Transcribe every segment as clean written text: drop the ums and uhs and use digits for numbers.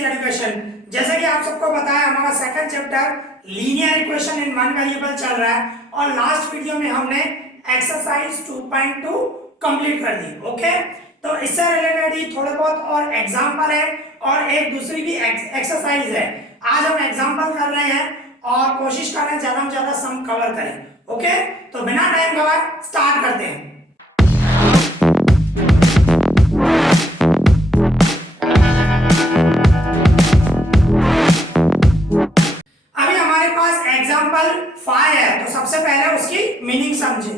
Differential equation. जैसे कि आप सबको बताया हमारा second chapter linear equation in one variable चल रहा है और लास्ट वीडियो में हमने एक्सरसाइज 2.2 कंप्लीट कर दी। ओके, तो इससे रिलेटेड ही थोड़े बहुत और एग्जांपल है और एक दूसरी भी एक्सरसाइज है। आज हम एग्जांपल कर रहे हैं और कोशिश कर रहे हैं ज्यादा से ज्यादा सम कवर करें। ओके, तो बिना टाइम गवाए स्टार्ट करते हैं। एग्जाम्पल 5 है तो सबसे पहले उसकी मीनिंग समझे।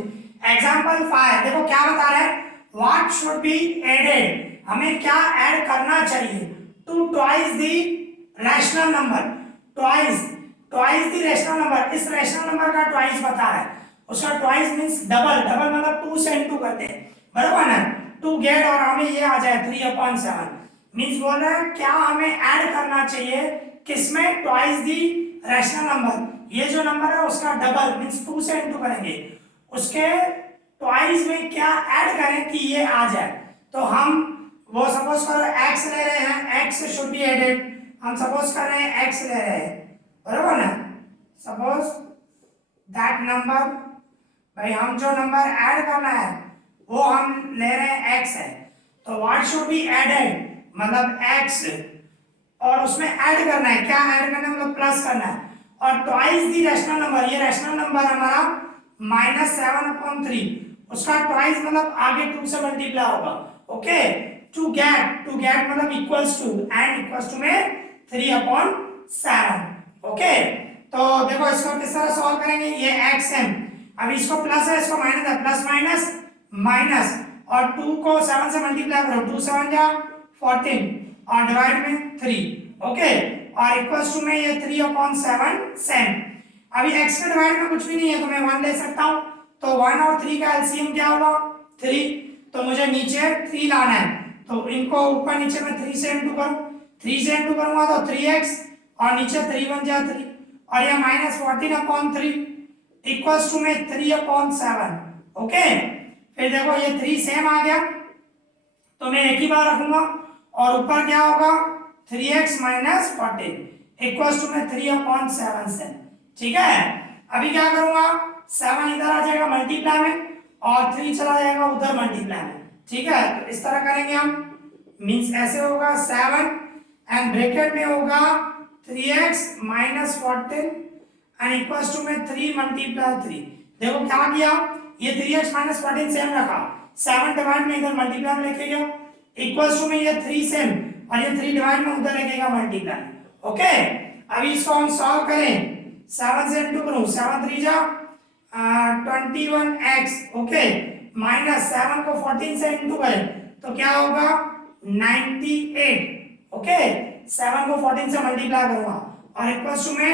एग्जाम्पल 5 देखो क्या बता रहा है, व्हाट शुड बी एडेड, हमें क्या ऐड करना चाहिए to twice the rational number. Twice the rational number, इस रैशनल नंबर का ट्वाइस बता रहा है। उसका ट्वाइस मींस डबल, डबल मतलब 2 से इनटू करते हैं, बराबर ना, टू गेट और हमें ये आ जाए 3/7 मींस बोल रहा है क्या हमें ऐड करना चाहिए किसमें, ट्वाइस दी रैशनल नंबर, ये जो नंबर है उसका डबल मींस 2 से इनटू करेंगे, उसके ट्वाइस में क्या ऐड करें कि ये आ जाए। तो हम वो सपोज करो x ले रहे हैं, x शुड बी एडेड, हम सपोज कर रहे हैं x ले रहे हैं, बराबर ना, सपोज दैट नंबर, भाई हम जो नंबर ऐड करना है वो हम ले रहे हैं x है, तो व्हाट शुड बी एडेड मतलब x और उसमें ऐड करना है, क्या ऐड करना है मतलब प्लस करना है, और ट्वाइस दी रैशनल नंबर, ये रैशनल नंबर हमारा -7/3, उसका ट्वाइस मतलब आगे 2 से मल्टीप्लाई होगा। ओके, टू गेट मतलब equals to and equals to में 3/7। ओके, तो देखो इसको किस तरह सॉल्व करेंगे, ये x है, अब इसको प्लस है इसको माइनस है, प्लस माइनस माइनस, और 2 को 7 से मल्टीप्लाई करो, 2 7 जा 14 और डिवाइड में 3। ओके, और इक्वल्स टू में ये 3/7 सेम। अभी x के डिवाइड में कुछ भी नहीं है तो मैं 1 ले सकता हूं, तो 1 और 3 का एलसीएम क्या होगा 3, तो मुझे नीचे 3 लाना है, तो इनको ऊपर नीचे में 3 से इनटू करूं, 3 से इनटू करूंगा तो 3x और नीचे 3 बन जाए 3 और ये -14/3 इक्वल्स टू में 3/7। ओके, फिर देखो ये 3 सेम आ गया तो मैं एक ही बार रखूंगा और ऊपर क्या होगा 3x - 14 इक्वल्स टू में 3/7 से। ठीक है, अभी क्या करूंगा 7 इधर आ जाएगा मल्टीप्लाई में और 3 चला जाएगा उधर मल्टीप्लाई में। ठीक है, तो इस तरह करेंगे हम, मींस ऐसे होगा 7 एंड ब्रैकेट में होगा 3x - 14 एंड इक्वल्स टू में 3 × 3। देखो क्या किया, ये 3x - 14 सेम रखा, 7 डिवाइड में इधर मल्टीप्लाई में लेके गया, इक्वल्स टू में ये 3 सेम और ये 3 डिवाइड में उधर लगेगा मल्टीप्लाई। ओके, अभी इसको हम सॉल्व करें, 7 से इनटू करूं, 7 3 जा 21x। ओके, -7 को 14 से इनटू करें तो क्या होगा 98। ओके, 7 को 14 से मल्टीप्लाई करूंगा और इक्वल्स टू में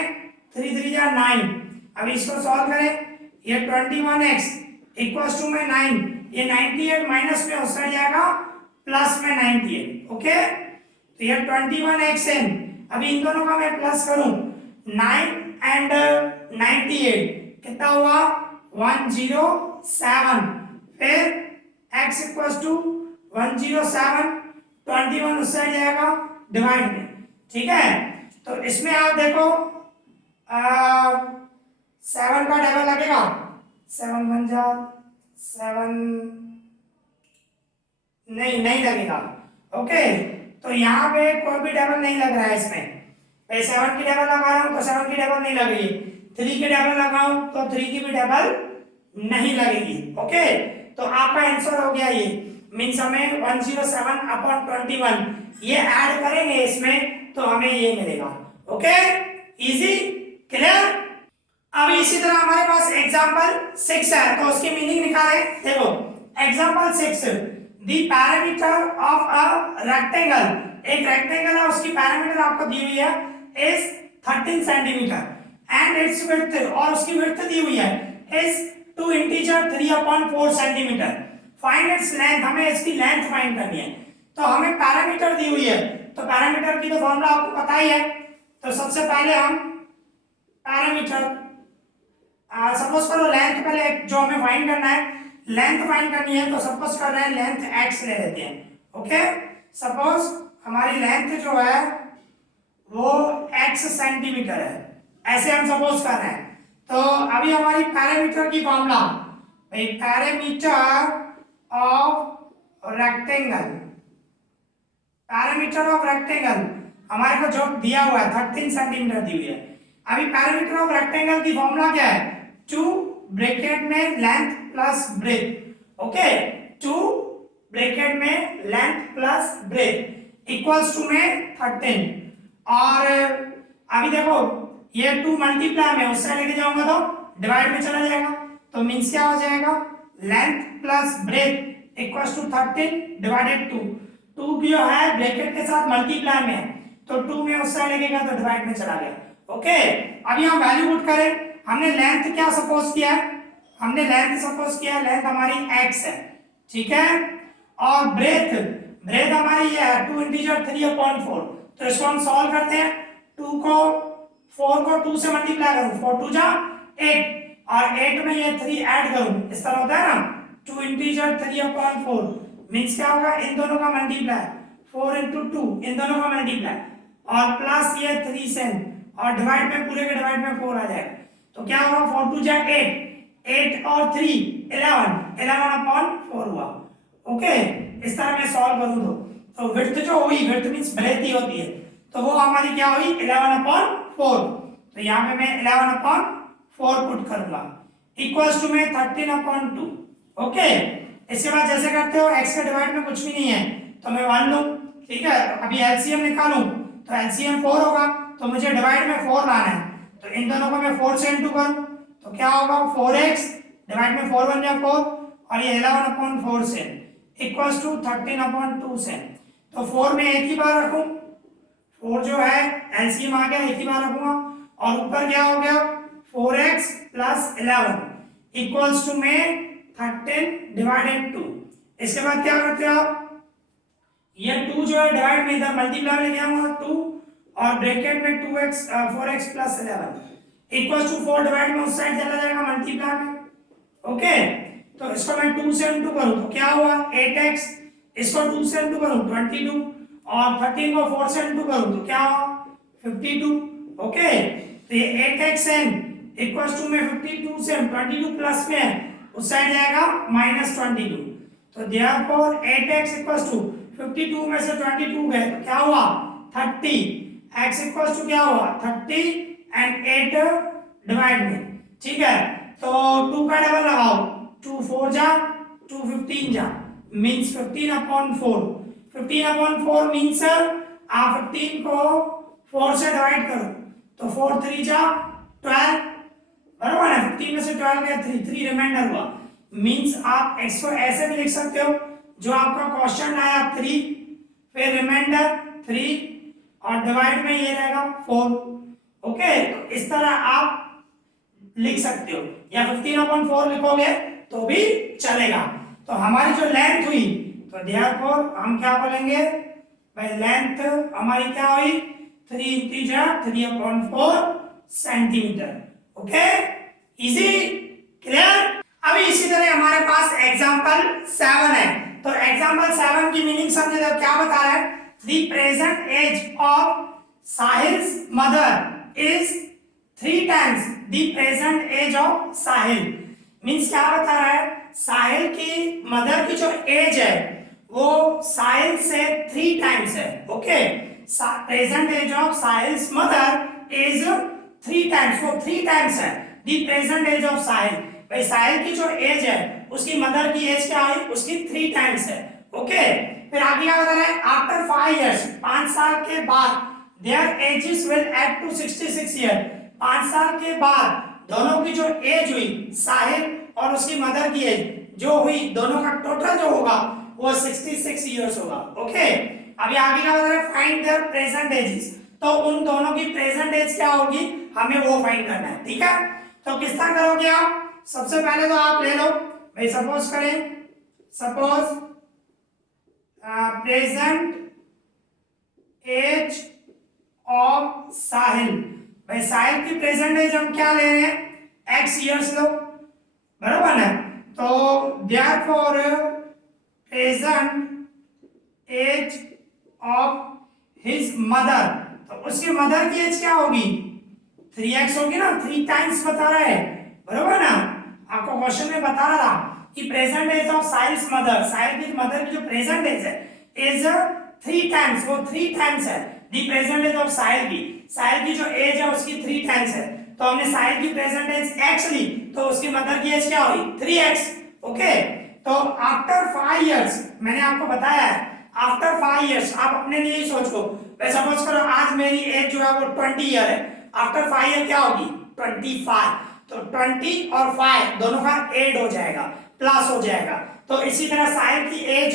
3 3 जा 9। अभी इसको सॉल्व करें, ये 21x इक्वल्स टू में 9, ये 98 माइनस में उस साइड जाएगा प्लस में 98। ओके, तो ये 21x है, अभी इन दोनों का मैं प्लस करूं 9 एंड 98 कितना हुआ 107, फिर x इक्वल्स टू 107, 21 उस साइड जाएगा डिवाइड में। ठीक है, तो इसमें आप देखो 7 का डबल लगेगा, 7 बन जा 7 नहीं लगेगा। ओके, तो यहाँ पे कोई भी डबल नहीं लग रहा है इसमें, मैं 7 की डबल लगा रहा हूँ तो 7 की डबल नहीं लग रही, 3 की डबल लगाऊं तो 3 की भी डबल नहीं लगेगी। ओके, तो आपका आंसर हो गया ये, मींस हमें 107/21 ये ऐड करेंगे इसमें तो हमें ये मिलेगा। Okay, easy, clear. अब इसी तरह हमारे पास एग्जांपल 6 है तो उसकी मीनिंग निकालें। देखो example 6, the parameter of a rectangle, एक रेक्टेंगल है उसकी पैरामीटर आपको दी हुई है is 13 centimetre and it's width, और उसकी विड्थ दी हुई है is 2 integer 3/4 centimetre, find its length, हमें इसकी लेंथ फाइंड करनी है। तो हमें पैरामीटर दी हुई है तो पैरामीटर की तो फॉर्मूला आपको पता ही है, तो सबसे पहले हम पैरामीटर सपोज करो लेंथ, पहले जो हमें फाइंड करना है लेंथ फाइंड करनी है तो सपोज कर रहे हैं लेंथ x ले लेते हैं। ओके, सपोज हमारी लेंथ जो है वो x सेंटीमीटर है, ऐसे हम सपोज कर रहे हैं। तो अभी हमारी पैरामीटर की फॉर्मूला, भाई parameter of rectangle, parameter of rectangle हमारे को जो दिया हुआ है 13 सेंटीमीटर दी हुई है। अभी पैरामीटर ऑफ रेक्टेंगल की फॉर्मूला क्या है, 2 ब्रैकेट में length plus breadth, okay, 2 bracket में length plus breadth equals to में 13। और अभी देखो ये 2 मल्टीप्लाई में उससे लेके जाऊंगा तो डिवाइड में चला जाएगा, तो मींस क्या हो जाएगा, length plus breadth equals to 13 divided 2। 2 जो है ब्रैकेट के साथ मल्टीप्लाई में है, तो 2 में उससे लेके गया तो डिवाइड में चला गया, ओके। अभी हम वैल्यू पुट करें, हमने लेंथ क्या सपोज किया है, हमने लेंथ सपोज किया है, लेंथ हमारी x है, ठीक है। और ब्रेथ, ब्रेथ हमारी ये है 2 इंटीजर 3/4, तो इसको हम सॉल्व करते हैं। 2 को 4 को 2 से मल्टीप्लाई करूं, 4 2 जा 8, और 8 में ये 3 ऐड करूं, इस तरह होता है ना, 2 इंटीजर 3/4 मींस क्या होगा, इन दोनों का मल्टीप्लाई 4 into 2, इन दोनों का मल्टीप्लाई और प्लस ये 3 सेंट, और डिवाइड में पूरे के डिवाइड में 4 आ जाएगा, तो क्या होगा 4 2 जा 8, 8 और 3 11, 11/4 हुआ, ओके। इस तरह मैं सॉल्व करूं तो विड्थ जो हुई, विड्थ मींस ब्रेथ ही होती है, तो वो हमारी क्या हुई 11/4, तो यहाँ पे मैं 11/4 पुट करूंगा इक्वल्स टू में 13/2, ओके। इसके बाद जैसे करते हो x के डिवाइड में कुछ भी नहीं है तो मैं 1 लूं, ठीक है। तो अभी एलसीएम निकालूं तो एलसीएम 4 होगा, तो मुझे डिवाइड में 4 लाना है, तो इन दोनों को मैं 4 से इंटू करूं तो क्या होगा 4x डिवाइड में 4 1 जा 4, और ये 11/4 से इक्वल्स टू 13/2 से, तो 4 में एक ही बार रखूं, 4 जो है एलसीएम आ गया, एक ही बार रखूंगा, और ऊपर क्या हो गया 4x प्लस 11 इक्वल्स टू में 13 डिवाइडेड 2। इसके बाद क्या करते हो आप, ये 2 जो है डिवाइड में इधर मल्टीप्लाई में क्या हुआ 2, और ब्रैकेट में 2x 4x plus 11 equals to 4 divide में उस साइड चला जाएगा मल्टीप्लाई में, ओके। तो इसको मैं 2 से इंटू करूं तो क्या हुआ 8x, इसको 2 से इंटू करूं 22, और 13 को 4 से इंटू करूं तो क्या हुआ 52, ओके। तो ये 8xn इक्वल्स टू में 52 से 22 प्लस में है, उस साइड जाएगा -22, तो देयरफॉर 8x इक्वल्स टू 52 में से 22 गए तो क्या हुआ 30, x इक्वल्स टू क्या हुआ 30 एंड 8 डिवाइड में, ठीक है। तो 2 का डबल लगाओ, 2 4 जा 2 15 जा मींस 15/4, 15/4 मींस आप 15 को 4 से डिवाइड करो तो 4 3 जा 12, बराबर है। 15 में से 12 गया 3 रिमाइंडर हुआ, मींस आप x को ऐसे भी लिख सकते हो, जो आपका क्वेश्चन आया 3 फिर रिमाइंडर 3 और डिवाइड में ये रहेगा 4, ओके। तो इस तरह आप लिख सकते हो, या 15/4 लिखोगे तो भी चलेगा। तो हमारी जो लेंथ हुई, तो देयरफॉर हम क्या बोलेंगे भाई, लेंथ हमारी क्या हुई 3 integer 3/4 centimetre, okay, easy, clear. अभी इसी तरह हमारे पास एग्जांपल 7 है, तो एग्जांपल 7 की मीनिंग समझे तो क्या बता रहा है, the present age of Sahil's mother is 3 times the present age of Sahil, means क्या बता रहा है, साहिल की मदर की जो एज है वो साहिल से 3 टाइम्स है, okay. Present age of Sahil's mother is 3 times, वो 3 टाइम्स है the present age of Sahil, भाई साहिल की जो एज है उसकी मदर की एज क्या है, उसकी 3 टाइम्स है, ओके। फिर आगे क्या बता रहा है, आफ्टर 5 इयर्स 5 साल के बाद their ages will add to 66 year, 5 साल के बाद दोनों की जो एज हुई साहिल और उसकी मदर की एज जो हुई, दोनों का टोटल जो होगा वो 66 इयर्स होगा, ओके। अभी आगे क्या बता रहा है, फाइंड देयर प्रेजेंट एजेस, तो उन दोनों की प्रेजेंट एज क्या होगी हमें वो फाइंड करना है, ठीक है। तो किस तरह करोगे आप, सबसे पहले तो आप ले लो भाई, सपोज करें, suppose present age of Sahil, भाई साहिल की प्रेजेंट एज हम क्या ले रहे हैं x इयर्स लो, बराबर है। तो therefore present age of his mother, तो उसके मदर की एज क्या होगी, 3x होगी ना, 3 टाइम्स बता रहा है, बरोबर ना। आपको क्वेश्चन में बता रहा था कि present age of Sahil's mother, Sahil की मदर की जो प्रेजेंट एज है इज 3 टाइम्स, वो 3 टाइम्स है the present age of Sahil की, साहिल की जो एज है उसकी 3 टाइम्स है। तो हमने साहिल की प्रेजेंट एज x ली, तो उसकी मदर की एज क्या हुई, 3x। ओके, तो आफ्टर 5 इयर्स, मैंने आपको बताया है आफ्टर 5 इयर्स, आप अपने लिए ही सोचो, सपोज करो आज मेरी एज जो है वो 20 ईयर है, आफ्टर 5 ईयर क्या होगी 25, तो 20 और 5 दोनों का ऐड हो जाएगा, प्लस हो जाएगा। तो इसी तरह साहिल की एज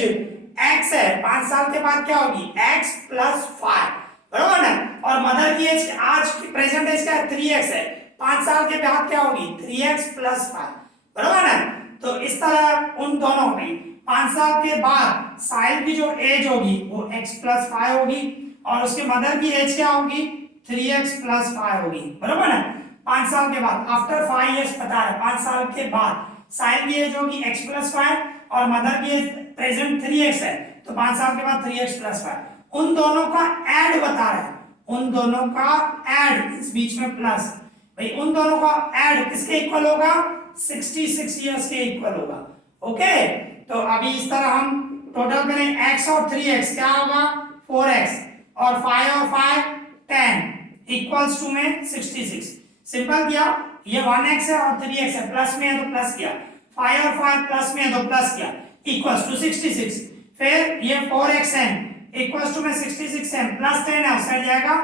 x है, 5 साल के बाद क्या होगी x प्लस 5, बरोबर ना। और मदर की एज आज की प्रेजेंट एज क्या है 3x है, 5 साल के बाद क्या होगी 3x प्लस 5, बरोबर ना। तो इस तरह उन दोनों की 5 साल के बाद साहिल की जो एज होगी वो x प्लस 5 होगी और उसके मदर की एज क्या होगी 3x प्लस 5 होगी, बरोबर ना। 5 साल के बाद आफ्टर 5 इयर्स बता रहा है, 5 साल के बाद साहिल की एज होगी x प्लस 5 और मदर की एज प्रेजेंट 3x है, तो 5 साल के बाद 3x प्लस 5, उन दोनों का ऐड बता रहा है, उन दोनों का ऐड, इस बीच में प्लस, भाई उन दोनों का ऐड किसके इक्वल होगा 66 इयर्स के इक्वल होगा। ओके, तो अभी इस तरह हम टोटल करें x और 3x क्या होगा 4x और 5 और 5 10 इक्वल्स टू में 66, सिंपल किया, ये 1x है और 3x है, प्लस में है तो प्लस किया, 5 और 5 प्लस में है तो प्लस किया, इक्वल्स टू 66, फिर ये 4xn इक्वल्स टू में 66n प्लस 10 है उस साइड जाएगा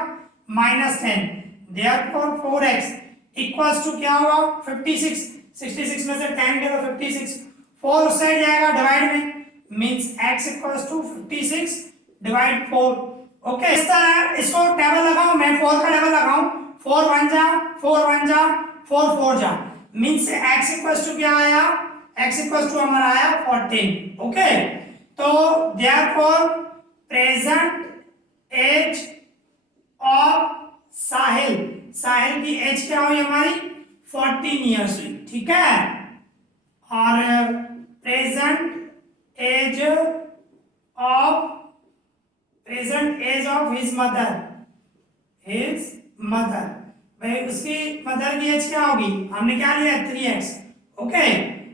-10, देयरफॉर 4x इक्वल्स टू क्या होगा 56, 66 में से 10 गया तो 56, 4 उस साइड जाएगा डिवाइड में, means x equals to 56 divide 4। Okay, इस तरह इसको टेबल लगाओ, मैं 4 का टेबल लगाऊं, 4 1 जा 4 1 जा 4 4 जा, मींस x इक्वल्स टू क्या आया, x इक्वल्स टू हमारा आया 14। ओके, तो देयरफॉर प्रेजेंट एज ऑफ साहिल, साहिल की एज क्या हुई हमारी 14 इयर्स हुई, ठीक है। और present age of his mother, भाई उसकी मदर की एज क्या होगी, हमने क्या लिया 3x। ओके,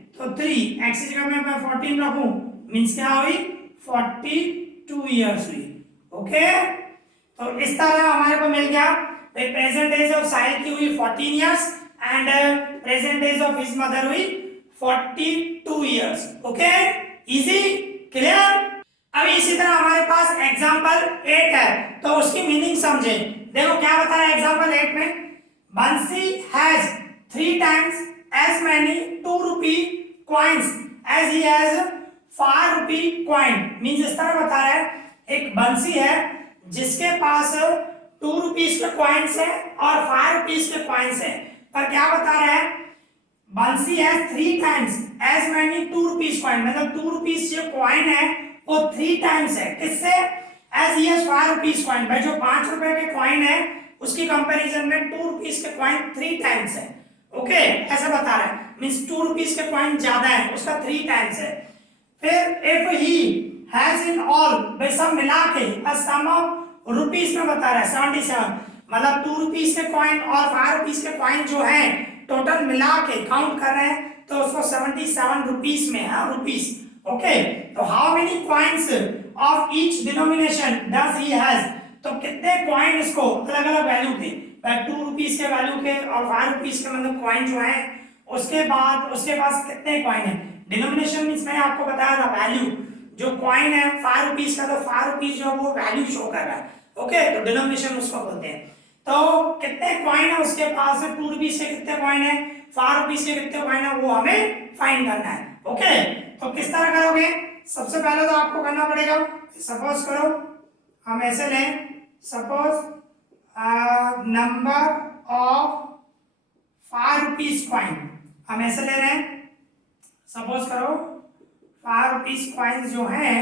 तो 3x की जगह में मैं 14 रखूं, मींस क्या हुई 42 इयर्स हुई। ओके, तो इस तरह हमारे को मिल गया प्रेजेंट एज ऑफ साहिल की हुई 14 years and present age of his mother हुई 42 इयर्स। Okay, easy, clear. अब इसी तरह हमारे पास एग्जांपल 8 है, तो उसकी मीनिंग समझे। देखो क्या बता रहा है एग्जांपल 8 में, Bansi has 3 times as many 2 rupee coins as he has 5 rupee coin, means इस तरह बता रहा है एक बंसी है जिसके पास 2 रुपीस के कॉइन्स है और 5 रुपीस के कॉइन्स है, पर क्या बता रहा है Bansi has 3 times as many 2 rupees coin, मतलब 2 रुपीस जो कॉइन है वो 3 टाइम्स है, किससे as he has 5 rupees coin, भाई जो 5 रुपए के कॉइन है उसकी कंपैरिजन में 2 रुपीस के कॉइन 3 टाइम्स है। ओके, ऐसा बता रहा है, मींस 2 रुपीस के कॉइन ज्यादा है, उसका 3 टाइम्स है। फिर if he has in all, भाई सब मिला के अ सम ऑफ रुपीस में बता रहा है 77, मतलब 2 रुपीस के कॉइन और 5 रुपीस के कॉइन जो है टोटल मिला के काउंट कर रहे हैं तो उसको 77 रुपीस में है, रुपीस। ओके, तो how many coins of each denomination does he has, तो कितने कॉइन इसको अलग अलग वैल्यू के, 2 रुपीस के वैल्यू के और 5 रुपीस के मतलब कॉइन जो है, उसके बाद उसके पास कितने कॉइन है, डिनोमिनेशन मींस मैंने आपको बताया था वैल्यू, जो कॉइन है 5 रुपीस का तो 5 रुपीस जो वो वैल्यू शो कर रहा है। ओके, तो डिनोमिनेशन उसको बोलते हैं। तो कितने कॉइन है उसके पास, 2 रुपीस के कितने कॉइन है, 5 रुपीस के कितने कॉइन है, वो हमें फाइंड करना है। ओके, तो किस तरह करोगे, सबसे पहले तो आपको करना पड़ेगा, सपोज करो हम ऐसे लें, suppose number of 5 rupees coin, हम ऐसे ले रहे हैं, सपोज करो 5 रुपीस कॉइन जो हैं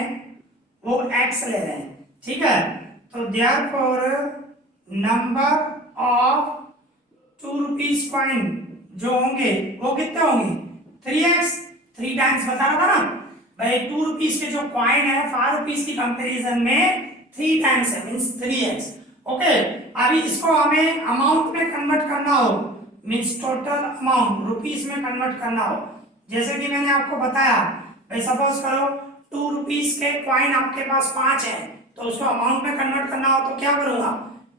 वो x ले रहे हैं, ठीक है। तो therefore number of 2 rupees coin जो होंगे वो कितने होंगे 3x, 3 टाइम्स बता रहा था ना भाई, 2 रुपीस के जो कॉइन है 5 रुपीस की कंपैरिजन में 3 टाइम्स है, मींस 3x। ओके, अभी इसको हमें अमाउंट में कन्वर्ट करना हो, मीन्स टोटल अमाउंट रुपीस में कन्वर्ट करना हो, जैसे कि मैंने आपको बताया भाई सपोज करो 2 रुपीस के कॉइन आपके पास 5 है, तो उसको अमाउंट में कन्वर्ट करना हो तो क्या करूंगा,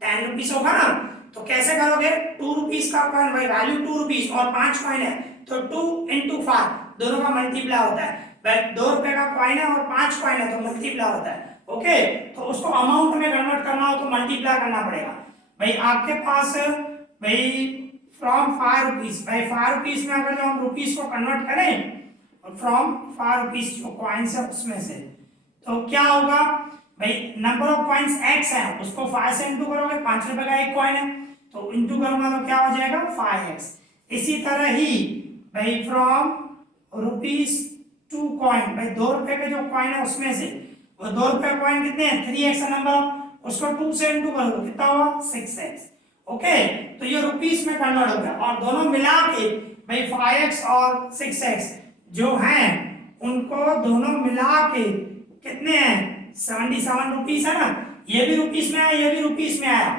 10 रुपीस होगा ना। तो कैसे करोगे, 2 रुपीस का कॉइन भाई वैल्यू 2 रुपीस और 5 कॉइन है तो 2 into 5 दोनों का मल्टीप्लाई होता है, भाई 2 रुपए का कॉइन है और 5 कॉइन है तो मल्टीप्लाई होता है। ओके, तो उसको अमाउंट में कन्वर्ट करना हो तो मल्टीप्लाई करना पड़ेगा। भाई आपके पास भाई फ्रॉम 5 रुपीस, भाई 5 रुपीस में अगर जो हम रुपीस को कन्वर्ट करें फ्रॉम 5 रुपीस जो कॉइन्स है उसमें से, तो क्या होगा भाई नंबर ऑफ कॉइन्स x है, उसको 5 से इंटू करोगे, 5 रुपए का एक कॉइन है तो इंटू करूंगा तो क्या हो जाएगा 5x। इसी तरह ही भाई फ्रॉम रुपीस 2 कॉइन, भाई 2 रुपए के जो कॉइन है उसमें से, वो 2 रुपए कॉइन कितने हैं 3x है नंबर ऑफ, उसको 2 से इंटू करोगे कितना होगा 6x। ओके, तो ये रुपीस में कन्वर्ट हो गया और दोनों मिला के भाई 5x और 6x जो हैं उनको दोनों मिला के कितने हैं 77 रुपीस है ना, ये भी रुपीस में आया ये भी रुपीस में आया,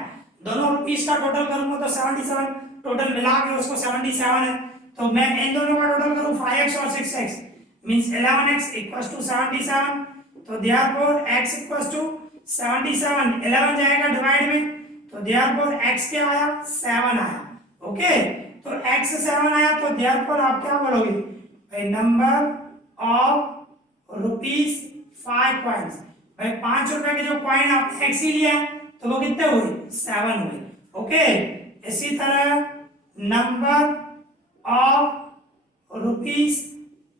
दोनों रुपीस का टोटल करूंगा तो 77 टोटल मिला के उसको 77 है, तो मैं इन दोनों का टोटल करूं 5x और 6x means 11x equals to 77, तो देयरफॉर x इक्वल्स टू 77, 11 जाएगा डिवाइड में तो देयरफॉर x क्या आया 7 आया। ओके, तो x 7 आया तो देयरफॉर आप क्या बोलोगे भाई नंबर ऑफ रुपीस 5 कॉइन्स, भाई 5 रुपए के जो कॉइन आपने x ही लिया तो वो कितने हुए 7 हुए। ओके, इसी तरह नंबर ऑफ रुपीस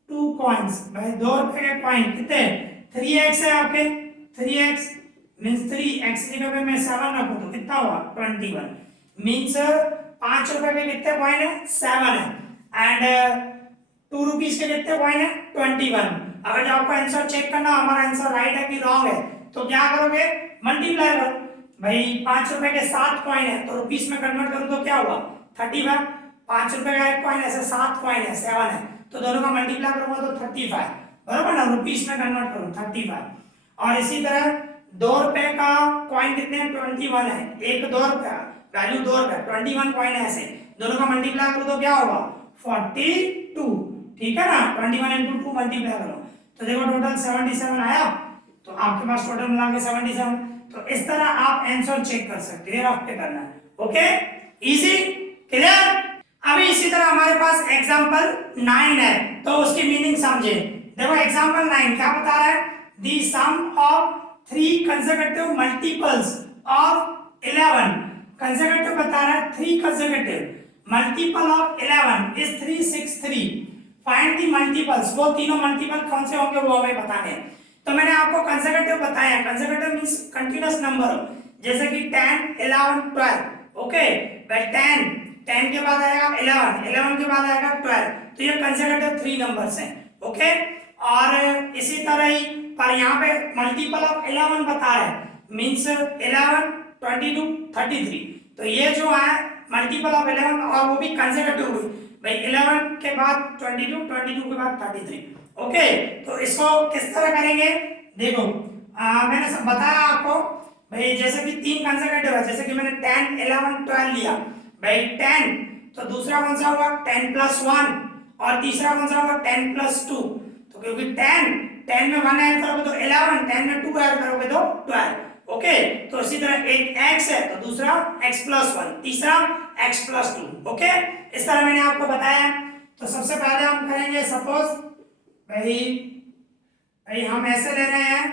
2 कॉइन्स, भाई 2 रुपए के कॉइन कितने 3x है आपके, 3x मींस 3x की जगह पे मैं 7 रखूं तो कितना हुआ 21 मींस 5 रुपए के कितने कॉइन है 7 है एंड 2 रुपीस के कितने कॉइन है 21। अगर जो आपको आंसर चेक करना हमारा आंसर राइट है कि रॉन्ग है तो क्या करोगे मल्टीप्लाई करो, भाई 5 रुपए के 7 कॉइन है तो रुपीस में कन्वर्ट करूं तो क्या हुआ 35, 5 रुपए का एक कॉइन ऐसे 7 कॉइन है 7 है तो दोनों का मल्टीप्लाई करूंगा तो 35 बराबर ना, रुपीस में कन्वर्ट करूं 35। और इसी तरह 2 रुपए का कॉइन कितने हैं 21 है, एक 2 रुपए वैल्यू 2 रुपए 21 कॉइन है ऐसे, दोनों का मल्टीप्लाई करूं तो क्या होगा 42, ठीक है ना, 21 into 2 मल्टीप्लाई करो तो देखो टोटल 77 आया, तो आपके पास टोटल मिला के 77, तो इस तरह आप आंसर चेक कर सकते हैं, रफ पे करना है। Okay, easy, clear. अभी इसी तरह हमारे पास एग्जांपल 9 है तो उसकी मीनिंग समझे। देखो एग्जांपल 9 क्या बता रहा है, the sum of 3 consecutive multiples of 11, consecutive बता रहा है 3 consecutive multiple of 11 is 363, find the multiples, वो तीनों मल्टीपल कौन से होंगे वो हमें बताने हैं। तो मैंने आपको कंसेक्यूटिव बताया, कंसेक्यूटिव मींस कंटीन्यूअस नंबर, जैसे कि 10 11 12। ओके, भाई 10 के बाद आएगा 11 के बाद आएगा 12, तो ये कंसेक्यूटिव 3 नंबर्स हैं। ओके, और इसी तरह ही पर यहाँ पे मल्टीपल ऑफ 11 बता रहा है मींस 11 22 33, तो ये जो है मल्टीपल ऑफ 11 और वो भी कंसेक्यूटिव हुई, भाई 11 के बाद 22 22 के बाद 33। ओके, तो इसको किस तरह करेंगे, देखो मैंने सब बताया आपको, भाई जैसे कि 3 कंसेक्यूटिव है, जैसे कि मैंने 10 11 12 लिया, भाई 10 तो दूसरा कौन सा होगा 10 + 1 और तीसरा कौन सा होगा 10 + 2, तो क्योंकि 10 में 1 ऐड करोगे तो 11, 10 में 2 ऐड करोगे तो 12। ओके, तो इसी तरह एक x है तो दूसरा x + 1, तीसरा x + 2। ओके, इस तरह मैंने आपको बताया। तो सबसे पहले हम करेंगे सपोज भाई हम ऐसे ले रहे हैं,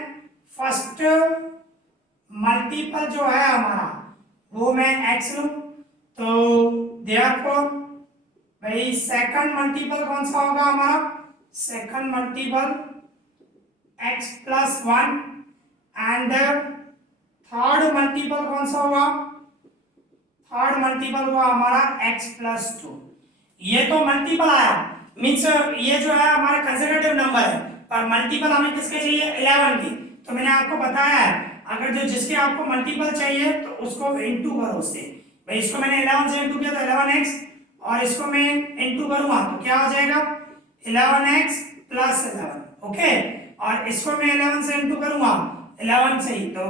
फर्स्ट मल्टीपल जो है हमारा वो मैं x लूं, तो देयरफॉर भाई सेकंड मल्टीपल कौन सा होगा हमारा, second multiple x + 1 and third multiple कौन सा होगा, थर्ड मल्टीपल हुआ हमारा x + 2। ये तो मल्टीपल आया मींस ये जो है हमारा कंसेक्यूटिव नंबर है, पर मल्टीपल हमें किसके चाहिए 11 की, तो मैंने आपको बताया है अगर जो जिसके आपको मल्टीपल चाहिए तो उसको इनटू करो उससे, भाई इसको मैंने 11 से इनटू किया तो 11x, और इसको मैं इनटू करूंगा तो क्या हो जाएगा 11x + 11। ओके, और इसको मैं 11 से इनटू करूंगा 11 से ही तो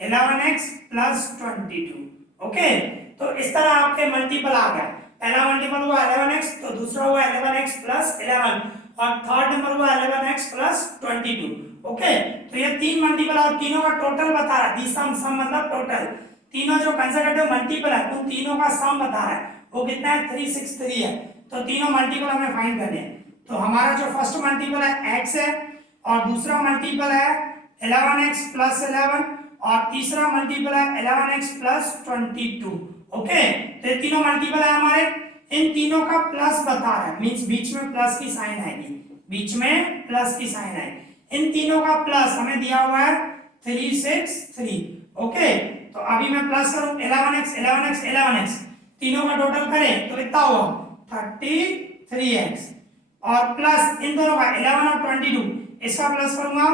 11x प्लस 22। ओके, तो इस तरह आपके मल्टीपल आ गया। पहला मल्टीपल हुआ 11x, तो दूसरा हुआ 11x प्लस 11 और थर्ड नंबर हुआ 11x प्लस 22। ओके, तो ये तीन मल्टीपल और तीनों का टोटल बता रहा है। सम मतलब टोटल, तीनों जो कंसेक्यूटिव मल्टीपल है उन तीनों का सम बता रहा है। वो कितना है? 363 है। तो तीनों मल्टीपल हमें फाइंड करने हैं। तो हमारा जो फर्स्ट मल्टीपल है x है और दूसरा मल्टीपल है 11x प्लस 11 और तीसरा मल्टीपल है 11x प्लस 22। ओके, तो ये तीनों मल्टीपल है हमारे। इन तीनों का प्लस बता रहा है, मींस बीच में प्लस की साइन आएगी, बीच में प्लस की साइन आएगी। इन तीनों का प्लस हमें दिया हुआ है 363। ओके, तो अभी मैं प्लस करूं 11x 11x 11x, तीनों का टोटल करें तो कितना हुआ? 33x और प्लस इन दोनों का 11 और 22, इसका प्लस करूंगा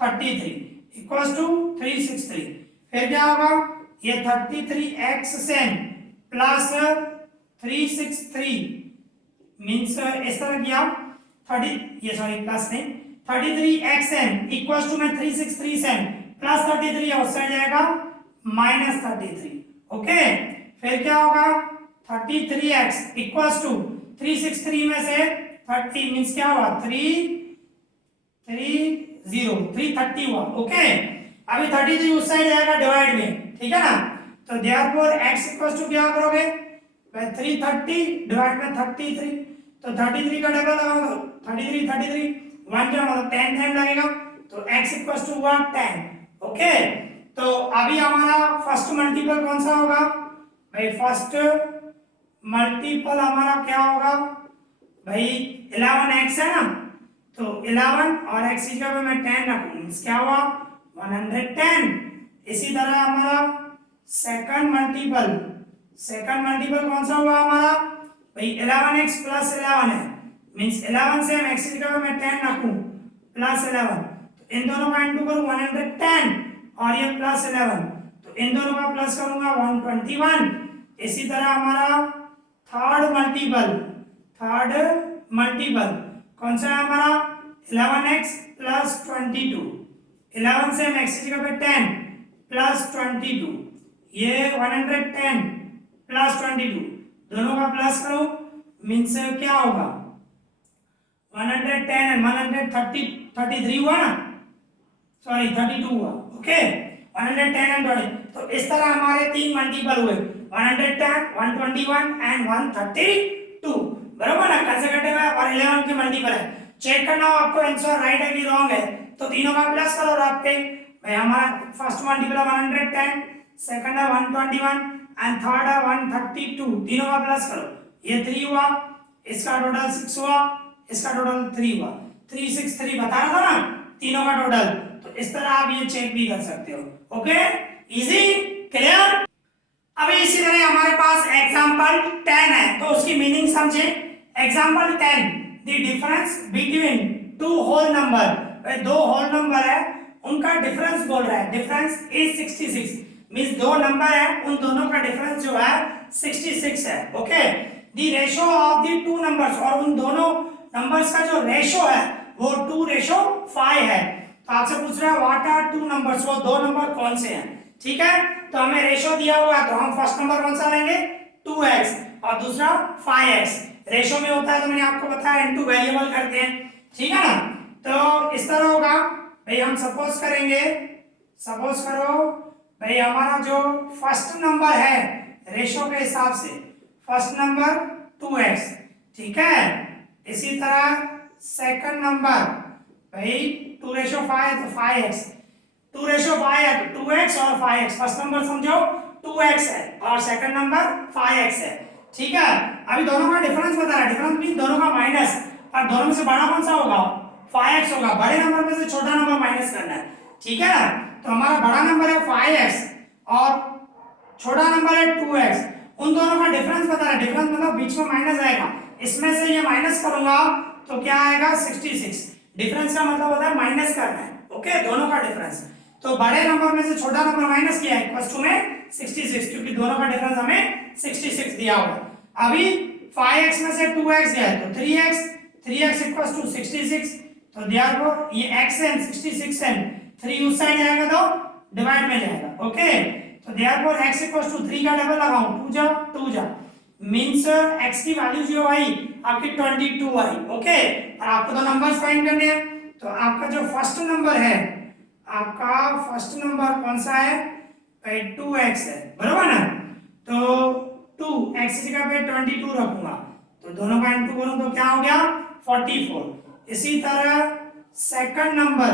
33 इक्वल्स टू 363। फिर क्या होगा? ये 33x से प्लस 363 मींस इस तरह किया 30, ये सॉरी प्लस नहीं, 33xn इक्वल्स टू में 363 से प्लस 33 और साइड जाएगा माइनस 33। ओके, फिर क्या होगा? 33x इक्वल्स टू 363 में से 30 मींस क्या हुआ? 330 हुआ। ओके, अभी 33 उस साइड जाएगा डिवाइड में, ठीक है ना? तो देयरफॉर x इक्वल्स टू क्या करोगे? 330 डिवाइड में 33, तो 33 का डबल लगाओ, 33 1 क्या मतलब 10 टाइम लगेगा, तो x इक्वल्स टू हुआ 10। ओके, तो अभी हमारा फर्स्ट मल्टीपल कौन सा होगा भाई? फर्स्ट मल्टीपल हमारा क्या होगा भाई? 11x है ना, तो 11 और x की जगह मैं 10 रखूं, मींस क्या हुआ? 110। इसी तरह हमारा सेकंड मल्टीपल कौन सा हुआ हमारा भाई? 11x प्लस 11 है, मींस 11 से हम x की जगह मैं 10 रखूं प्लस 11, तो इन दोनों का इनटू करूं 110 और ये प्लस 11, तो इन दोनों का प्लस करूंगा 121। इसी तरह हमारा थर्ड मल्टीपल कौन सा है हमारा? 11x प्लस 22, 11 से हम x की जगह पे 10 प्लस 22, ये 110 प्लस 22, दोनों का प्लस करो मीन्स क्या होगा? 110 एंड 130 33 हुआ ना, सॉरी 32 हुआ। ओके, 110 एंड 20, तो इस तरह हमारे तीन मल्टीपल हुए 110 121 एंड 132, बराबर ना? कंसेक्यूटिव है और 11 के मल्टीपल है। चेक करना हो आपको आंसर राइट है कि रॉन्ग है, तो तीनों का प्लस करो और आपके भाई हमारा फर्स्ट मल्टीपल है 110, सेकंड है 121 एंड थर्ड है 132, तीनों का प्लस करो, ये 3 हुआ, इसका टोटल 6 हुआ, इसका टोटल 3 हुआ, 363 बता रहा था ना तीनों का टोटल। तो इस तरह आप ये चेक भी कर सकते हो। Okay, easy, clear? अभी इसी तरह हमारे पास एग्जांपल 10 है, तो उसकी मीनिंग समझे। Example 10, the difference between two whole number, दो होल नंबर है उनका डिफरेंस बोल रहा है, डिफरेंस इज 66, मींस दो नंबर है उन दोनों का डिफरेंस जो है 66 है। Okay, the ratio of the two numbers, और उन दोनों नंबर्स का जो रेशो है वो 2:5 है। तो आपसे पूछ रहा है व्हाट आर टू नंबर्स, वो दो नंबर कौन से हैं? ठीक है, तो हमें रेशो दिया हुआ है, तो हम फर्स्ट नंबर कौन सा लेंगे? 2x और दूसरा 5x। रेशो में होता है तो मैंने आपको बताया इनटू वेरिएबल करते हैं, ठीक है ना? तो इस तरह होगा भाई, हम सपोज करेंगे, सपोज करो भाई हमारा जो फर्स्ट नंबर है रेशो के हिसाब से फर्स्ट नंबर 2x, ठीक है? इसी तरह सेकंड नंबर भाई 2:5 तो 5x, 2:5 है तो 2x और 5x, फर्स्ट नंबर समझो 2x है और सेकंड नंबर 5x है, ठीक है? अभी दोनों का डिफरेंस बता रहा है, डिफरेंस मीन दोनों का माइनस, और दोनों में से बड़ा कौन सा होगा? 5x होगा, बड़े नंबर में से छोटा नंबर माइनस करना है, ठीक है? तो हमारा बड़ा नंबर है 5x और छोटा नंबर है 2x, उन दोनों का डिफरेंस बता रहा है, डिफरेंस मतलब बीच में माइनस आएगा, इसमें से ये माइनस करूंगा तो क्या आएगा? 66। डिफरेंस का मतलब होता है माइनस करना है, ओके, दोनों का डिफरेंस। तो बड़े नंबर में से छोटा नंबर माइनस किया है इक्वल्स टू में 66, क्योंकि दोनों का डिफरेंस हमें 66 दिया हुआ। अभी 5x में से 2x गया तो 3x इक्वल्स टू 66, तो देयरफॉर ये x है 66 है, 3 उस साइड जाएगा तो डिवाइड में जाएगा। ओके, तो देयरफॉर x इक्वल्स टू 3 का डबल लगाऊं, 2 जा मींस x की वैल्यू जो आई आपकी 22 आई। ओके, और आपको तो नंबर्स फाइंड करने हैं, तो आपका जो फर्स्ट नंबर है, आपका फर्स्ट नंबर कौन सा है, 2x है, बराबर ना। तो 2x की जगह पे 22 रखूंगा, तो दोनों का इंटू करूं तो क्या हो गया 44। इसी तरह सेकंड नंबर,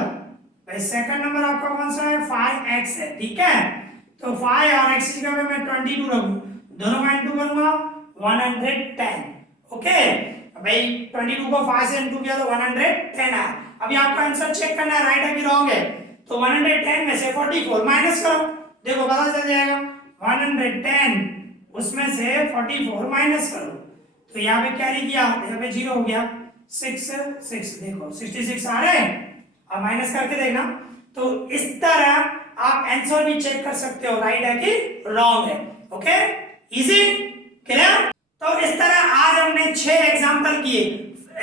भाई सेकंड नंबर आपका कौन सा है, 5x है, ठीक है। तो 5 और x की जगह पे मैं 22 रखूं, दोनों का इंटू करूंगा 110। ओके, भाई 22 को 5 से इंटू किया तो 110 आया। अभी आपको आंसर चेक करना है राइट है कि रॉन्ग है। तो 110 में से 44 माइनस करो, देखो पता चल जाएगा। 110 उसमें से 44 माइनस करो, तो यहाँ पे क्या लिख गया, यहाँ पे 0 हो गया, 6 देखो 66 आ रहे हैं। अब माइनस करके देखना, तो इस तरह आप आंसर भी चेक कर सकते हो राइट है कि रॉन्ग है। Okay, easy, clear. तो इस तरह आज हमने 6 एग्जांपल किए,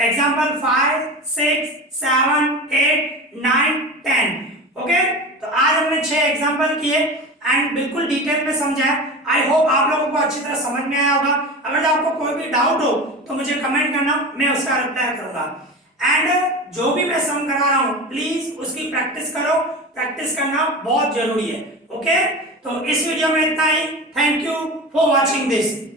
एग्जांपल 5 6 7 8 9 10। ओके, तो आज हमने 6 एग्जांपल किए एंड बिल्कुल डिटेल में समझाया। आई होप आप लोगों को अच्छी तरह समझ में आया होगा। अगर आपको कोई भी डाउट हो तो मुझे कमेंट करना, मैं उसका रिप्लाई करूंगा। एंड जो भी मैं सम करा रहा हूं प्लीज उसकी प्रैक्टिस करो, प्रैक्टिस करना बहुत जरूरी है। ओके, तो इस वीडियो में इतना ही। Thank you for watching this.